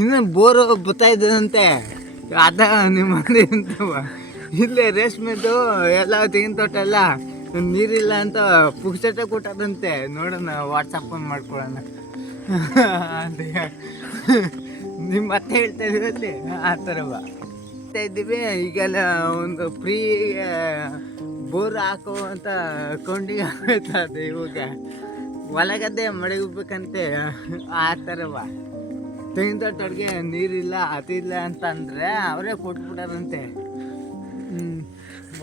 ಇನ್ನು ಬೋರು ಬರ್ತಾ ಅದ ನಿಮ್ಮ ಮನೆ ಅಂತ ಇಲ್ಲೇ ರೇಷ್ಮೆದು ಎಲ್ಲ ತೆಂಗಿನ ತೋಟ ಎಲ್ಲ ನೀರಿಲ್ಲ ಅಂತ ಪುಕ್ಸಟ ಕೊಟ್ಟದಂತೆ. ನೋಡೋಣ ವಾಟ್ಸಪ್ ಒಂದು ಮಾಡ್ಕೊಳ್ಳೋಣ. ಅದೇ ನಿಮ್ಮ ಮತ್ತೆ ಹೇಳ್ತಾ ಇದ್ದೀವಿ ಆ ಥರ ಹೇಳ್ತಾ ಇದ್ದೀವಿ, ಈಗೆಲ್ಲ ಒಂದು ಫ್ರೀ ಬೋರ್ ಹಾಕುವಂತ ಕೊಂಡಿ ಆಗ್ತದೆ ಇವಾಗ. ಹೊಲಗದ್ದೆ ಮಡಗಬೇಕಂತೆ ಆ ಥರವ ತೆಂಗಿನ ತೋಟಕ್ಕೆ ನೀರಿಲ್ಲ ಅತಿಲ್ಲ ಅಂತ ಅಂದರೆ ಅವರೇ ಕೊಟ್ಬಿಟ್ಟಾರಂತೆ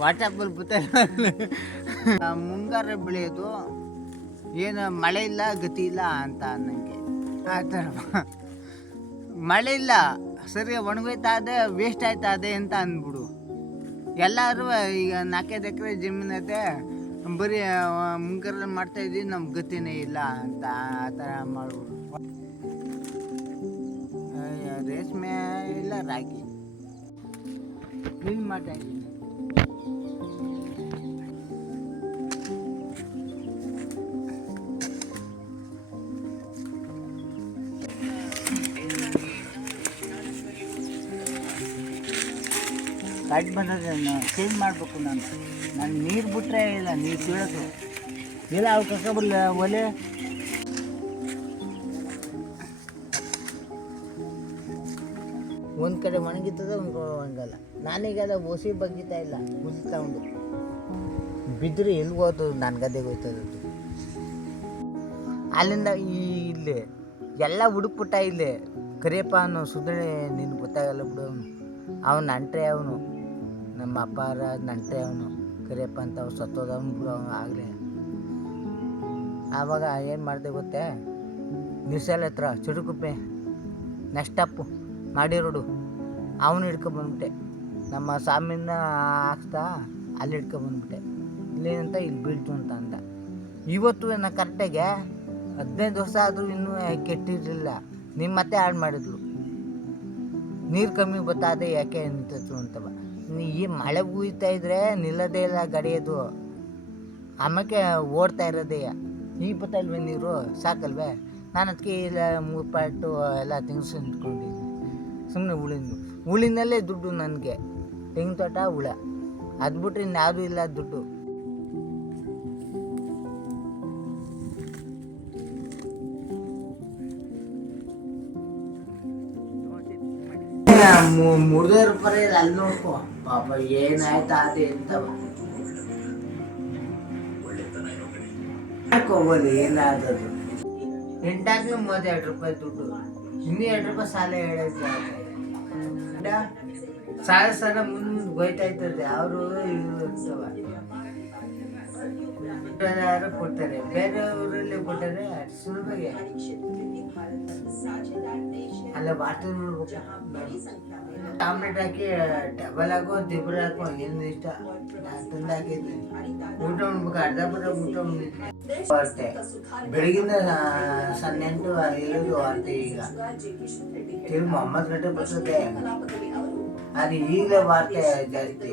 ವಾಟ್ಸಪ್ಪಲ್ಲಿ ಬರ್ತಾ ಮುಂಗಾರ ಬೆಳೆಯೋದು ಏನು ಮಳೆ ಇಲ್ಲ ಗತಿ ಇಲ್ಲ ಅಂತ ಅನ್ನಂಗೆ. ಆ ಥರ. ಮಳೆ ಇಲ್ಲ ಸರಿ ಒಣಗೋಯ್ತಾ ಅದೇ ವೇಸ್ಟ್ ಆಯ್ತಾ ಅದೇ ಅಂತ ಅಂದ್ಬಿಡು. ಎಲ್ಲರೂ ಈಗ ನಾಲ್ಕೈದು ಎಕರೆ ಜಮೀನು ಐತೆ ಬರೀ ಮುಂಗಾರಲ್ಲಿ ಮಾಡ್ತಾ ನಮ್ಮ ನಮ್ಗೆ ಗತಿನೇ ಇಲ್ಲ ಅಂತ ಆ ಥರ ಮಾಡ್ಬಿಡು. ರೇಷ್ಮೆ ಇಲ್ಲ, ರಾಗಿ. ಕ್ಲೀನ್ ಮಾಡ್ತಾ ಇದ್ದೀನಿ ಕಟ್ ಬಂದದೆ ಚೇಂಜ್ ಮಾಡಬೇಕು ನಾನು. ನಾನು ನೀರು ಬಿಟ್ಟರೆ ಇಲ್ಲ, ನೀರು ಕೇಳೋದು ಇಲ್ಲ, ಅವ್ರು ಕರ್ಕೊಬಲ್ಲ ಒಲೆ. ಒಂದು ಕಡೆ ಒಣಗಿತದ, ಒಂದು ಕಡೆ ಒಣಗಲ್ಲ. ನಾನೀಗೆಲ್ಲ ಓಸಿ ಬಗ್ಗಿತಾ ಇಲ್ಲ ಮುಗಿಸ್ತಾ ಉಂಡು. ಬಿದ್ದರೆ ಎಲ್ಲಿ ಹೋದು ನನ್ನ ಗದ್ದೆಗೆ ಹೋಯ್ತದೆ ಅಲ್ಲಿಂದ ಈ ಇಲ್ಲಿ, ಎಲ್ಲ ಹುಡುಕ್ಬಿಟ್ಟ ಇಲ್ಲಿ, ಕರಿಯಪ್ಪ ಅವನು ಸುಧಣೆ ನಿನ್ಗೆ ಗೊತ್ತಾಗಲ್ಲ ಬಿಡು ಅವನು. ಅವನು ನಂಟ್ರೆ ಅವನು. ನಮ್ಮ ಅಪ್ಪಾರ ನಂಟ್ರೆ ಅವನು. ಕರಿಯಪ್ಪ ಅಂತ ಅವ್ನು ಸತ್ತೋದವನು ಬಿಡು ಅವನು ಆಗಲೇ. ಆವಾಗ ಏನು ಮಾಡಿದೆ ಗೊತ್ತೇ? ನಿಸಲ್ ಹತ್ರ ಚುಡುಕುಪ್ಪೆ ನೆಕ್ಸ್ಟಪ್ಪು ಮಾಡಿರೋಡು. ಅವನು ಹಿಡ್ಕೊಬಂದ್ಬಿಟ್ಟೆ ನಮ್ಮ ಸ್ವಾಮಿನ ಹಾಕ್ತಾ ಅಲ್ಲಿ ಹಿಡ್ಕೊಬಂದ್ಬಿಟ್ಟೆ ಇಲ್ಲೇನಂತ ಇಲ್ಲಿ ಬೀಳ್ತು ಅಂತ ಅಂದ. ಇವತ್ತು ನಾನು ಕರೆಕ್ಟಾಗೆ ಹದಿನೈದು ವರ್ಷ ಆದರೂ ಇನ್ನೂ ಕೆಟ್ಟಿರಲಿಲ್ಲ. ನಿಮ್ಮ ಮತ್ತೆ ಹಾಳು ಮಾಡಿದ್ಲು. ನೀರು ಕಮ್ಮಿ ಬತ್ತಾದೆ ಯಾಕೆ ನಿಂತಿತ್ತು ಅಂತವ. ಈ ಮಳೆ ಹುಯ್ತಾ ಇದ್ರೆ ನಿಲ್ಲದೇ ಇಲ್ಲ ಗಡಿಯೋದು ಆಮೇಲೆ ಓಡ್ತಾ ಇರೋದೇ. ಈ ಬತ್ತಲ್ವೇ ನೀರು? ಸಾಕಲ್ವೇ? ನಾನು ಅದಕ್ಕೆ ಇಲ್ಲ ಮೂರು ಪಾಟು ಎಲ್ಲ ತಿಂಗ್ಸ್ ನಿಂತ್ಕೊಂಡಿದ್ದೀನಿ ಸುಮ್ಮನೆ ಹುಳಿನ ಉಳಿನಲ್ಲೇ ದುಡ್ಡು ನನಗೆ. ತೆಂಗಿನ ತೋಟ ಹುಳ. ಅದು ಬಿಟ್ರೆ ಇನ್ಯಾವುದೂ ಇಲ್ಲ ದುಡ್ಡು. ಮುರಿದೋರ್ ರೂಪಾಯಿ ಅಲ್ಲಿ ನೋಡ್ಕೊ. ಪಾಪ ಏನಾಯ್ತಾ ಅದೇ ಎಂತವ ಹಾಕೋಬೋದು ಏನಾದದು? ಎಂಟಾಗ್ಲೂ ಮೂವತ್ತೆರಡು ರೂಪಾಯಿ ದುಡ್ಡು. ಇನ್ನೂ ಎರಡು ರೂಪಾಯಿ ಸಾಲ ಹೇಳೋದು ಸಾಲ ಸಾಲ ಮುಂದೆ ಮುಂದೆ ಬೈತಾ ಇರ್ತದೆ ಅವರು ಇರ್ತವ ಕೊಡ್ತಾರೆ? ಬೇರೆ ಊರಲ್ಲಿ ಕೊಟ್ಟರೆ ಸುಲಭಗೆ. ಅಲ್ಲ ಬಾಟಲ್ ನೋಡ್ಬೇಕು. ಟಾಮ್ಲೆಟ್ ಹಾಕಿ ಡಬಲ್ ಹಾಕೋ ದಿಬ್ರ ಹಾಕೋ ಏನು ಇಷ್ಟ. ನಾನು ಊಟ ಉಣ್ಬೇಕು, ಅರ್ಧ ಬರ ಊಟ ಉಣ್ಬೇಕು ವಾರ್ತೆ ಬೆಳಗಿಂದ ಎಂಟು ಏಳು ವಾರ್ತೆ ಈಗ. ತಿರುಗಿ ಒಂಬತ್ತು ಗಂಟೆ ಬರ್ತದೆ. ಅದು ಈಗ ವಾರ್ತೆ ಜಾಸ್ತಿ.